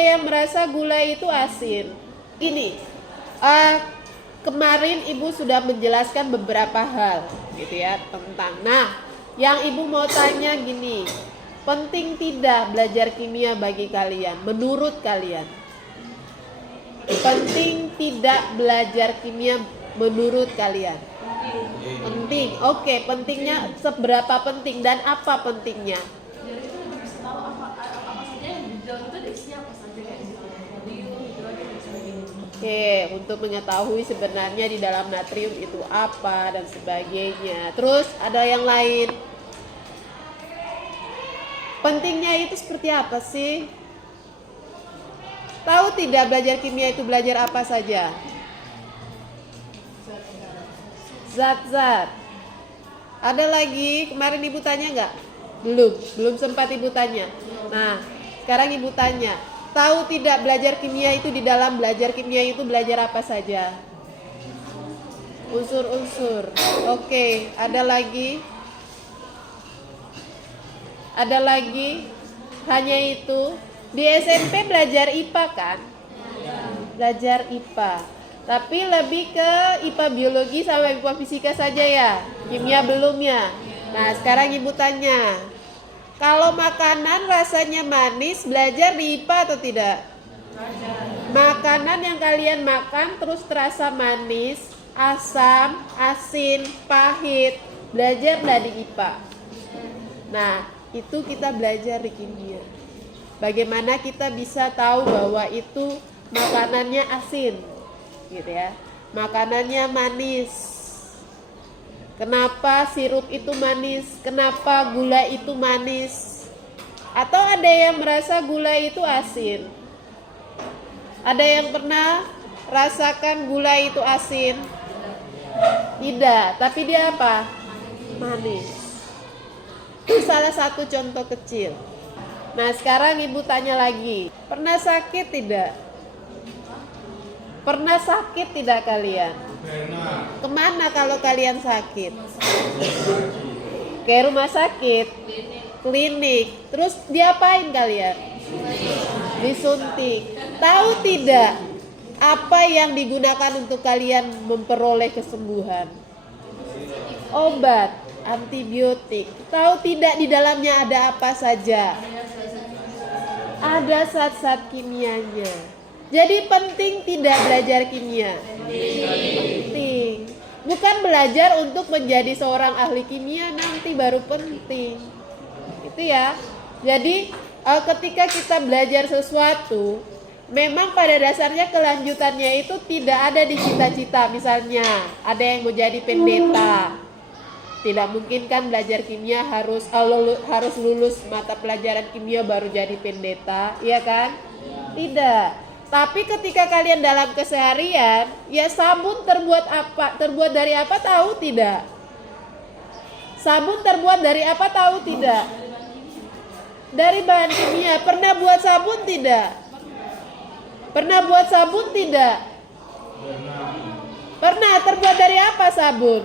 yang merasa gula itu asin? Ini kemarin Ibu sudah menjelaskan beberapa hal gitu ya tentang. Nah, yang Ibu mau tanya gini, penting tidak belajar kimia bagi kalian? Menurut kalian, penting tidak belajar kimia menurut kalian? Penting. Oke, pentingnya seberapa penting dan apa pentingnya? Dari itu bisa tahu apa saja yang di dalam itu isinya apa saja kayak gitu. Natrium gitu aja sebagainya. Oke, untuk mengetahui sebenarnya di dalam natrium itu apa dan sebagainya. Terus ada yang lain. Pentingnya itu seperti apa sih? Tahu tidak belajar kimia itu belajar apa saja? Zat-zat. Ada lagi, kemarin Ibu tanya nggak? Belum sempat Ibu tanya. Nah, sekarang Ibu tanya, tahu tidak belajar kimia itu di dalam belajar kimia itu belajar apa saja? Unsur-unsur. Oke, ada lagi? Ada lagi? Hanya itu? Di SMP belajar IPA kan? Belajar IPA. Tapi lebih ke IPA biologi sama IPA fisika saja ya. Kimia belum ya. Nah, sekarang Ibu tanya. Kalau makanan rasanya manis, belajar di IPA atau tidak? Makanan yang kalian makan terus terasa manis, asam, asin, pahit, belajar nggak di IPA? Nah, itu kita belajar di kimia. Bagaimana kita bisa tahu bahwa itu makanannya asin, gitu ya. Makanannya manis. Kenapa sirup itu manis? Kenapa gula itu manis? Atau ada yang merasa gula itu asin? Ada yang pernah rasakan gula itu asin? Tidak, tapi dia apa? Manis. Itu salah satu contoh kecil. Nah, sekarang Ibu tanya lagi. Pernah sakit tidak? Pernah sakit tidak kalian? Kemana kalau kalian sakit? Ke rumah sakit? Klinik. Terus diapain kalian? Disuntik. Tahu tidak apa yang digunakan untuk kalian memperoleh kesembuhan? Obat, antibiotik. Tahu tidak di dalamnya ada apa saja? Ada zat-zat kimianya. Jadi penting tidak belajar kimia? Penting. Bukan belajar untuk menjadi seorang ahli kimia nanti baru penting. Itu ya. Jadi ketika kita belajar sesuatu, memang pada dasarnya kelanjutannya itu tidak ada di cita-cita. Misalnya ada yang mau jadi pendeta. Tidak mungkin kan belajar kimia harus lulus mata pelajaran kimia baru jadi pendeta, iya kan? Tidak. Tapi ketika kalian dalam keseharian, ya sabun terbuat apa? Terbuat dari apa tahu tidak? Sabun terbuat dari apa tahu tidak? Dari bahan kimia. Pernah buat sabun tidak? Pernah buat sabun tidak? Pernah. Terbuat dari apa sabun?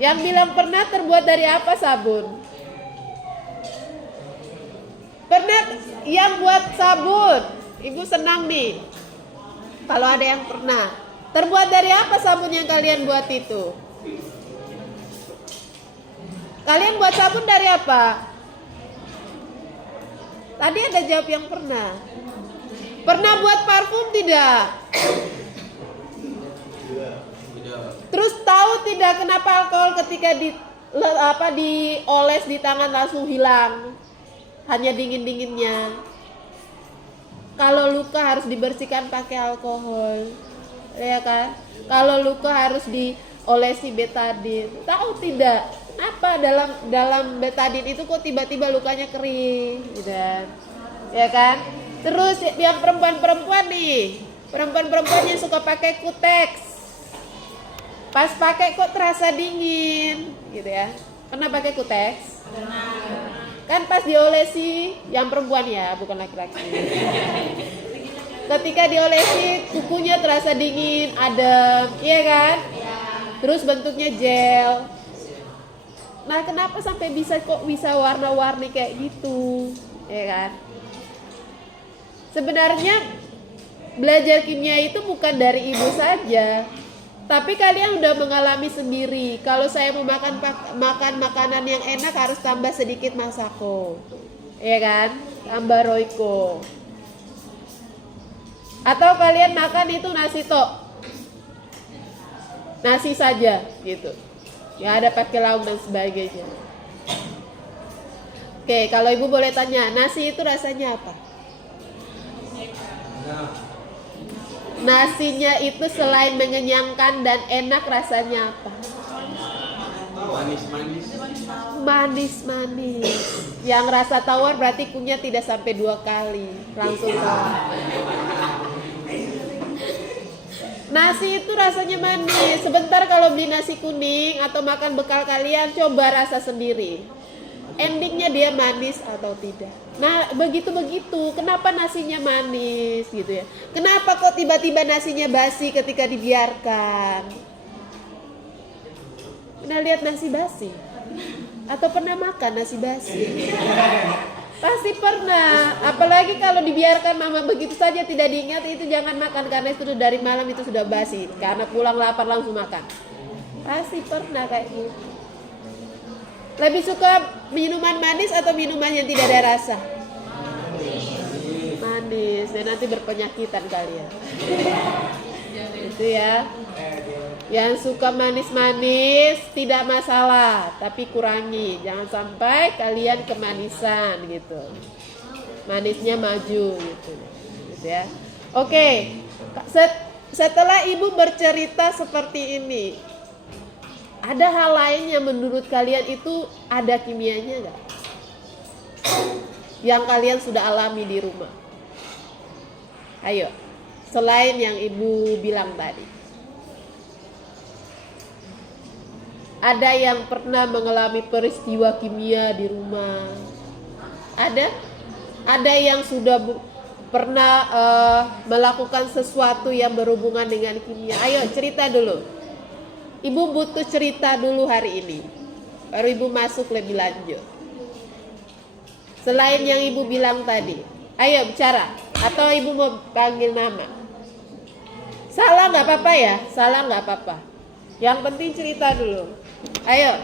Yang bilang pernah terbuat dari apa sabun? Pernah yang buat sabun? Ibu senang nih kalau ada yang pernah. Terbuat dari apa sabun yang kalian buat itu? Kalian buat sabun dari apa? Tadi ada jawab yang pernah. Pernah buat parfum tidak? Terus tahu tidak kenapa alkohol ketika dioles di tangan langsung hilang? Hanya dingin-dinginnya. Kalau luka harus dibersihkan pakai alkohol, ya kan? Kalau luka harus diolesi betadin. Tahu tidak? Apa dalam betadin itu kok tiba-tiba lukanya kering, gitu kan? Ya kan? Terus yang perempuan-perempuan nih, perempuan-perempuan yang suka pakai kutex, pas pakai kok terasa dingin, gitu ya? Pernah pakai kutex? Kan pas diolesi, yang perempuan ya, bukan laki-laki. Ketika diolesi, kukunya terasa dingin, adem, iya kan? Terus bentuknya gel. Nah, kenapa sampai bisa warna-warni kayak gitu, ya kan? Sebenarnya belajar kimia itu bukan dari ibu saja, tapi kalian udah mengalami sendiri. Kalau saya mau makan makanan yang enak harus tambah sedikit masako, ya kan? Tambah roiko. Atau kalian makan itu nasi tok, nasi saja gitu. Ya ada pakai lauk dan sebagainya. Oke, kalau ibu boleh tanya, nasi itu rasanya apa? Nasinya itu selain mengenyangkan dan enak rasanya apa? Manis-manis. Manis-manis. Yang rasa tawar berarti kunyah tidak sampai 2 kali, langsung tawar. Nasi itu rasanya manis. Sebentar kalau beli nasi kuning atau makan bekal kalian, coba rasa sendiri. Endingnya dia manis atau tidak. Nah begitu-begitu, kenapa nasinya manis gitu ya? Kenapa kok tiba-tiba nasinya basi ketika dibiarkan? Pernah lihat nasi basi? Atau pernah makan nasi basi? Pasti pernah. Apalagi kalau dibiarkan mama begitu saja tidak diingat, itu jangan makan karena itu dari malam itu sudah basi. Karena pulang lapar langsung makan. Pasti pernah kayak gitu. Lebih suka minuman manis atau minuman yang tidak ada rasa? Manis. Dan nanti berpenyakitan kalian. Itu ya. Yang suka manis-manis tidak masalah, tapi kurangi. Jangan sampai kalian kemanisan gitu. Manisnya maju gitu ya. Oke. Setelah ibu bercerita seperti ini, ada hal lain yang menurut kalian itu ada kimianya nggak? Yang kalian sudah alami di rumah. Ayo, selain yang ibu bilang tadi. Ada yang pernah mengalami peristiwa kimia di rumah? Ada? Ada yang sudah pernah melakukan sesuatu yang berhubungan dengan kimia? Ayo cerita dulu. Ibu butuh cerita dulu hari ini, baru ibu masuk lebih lanjut. Selain yang ibu bilang tadi, ayo bicara. Atau ibu mau panggil nama? Salah nggak apa-apa ya, salah nggak apa-apa. Yang penting cerita dulu. Ayo.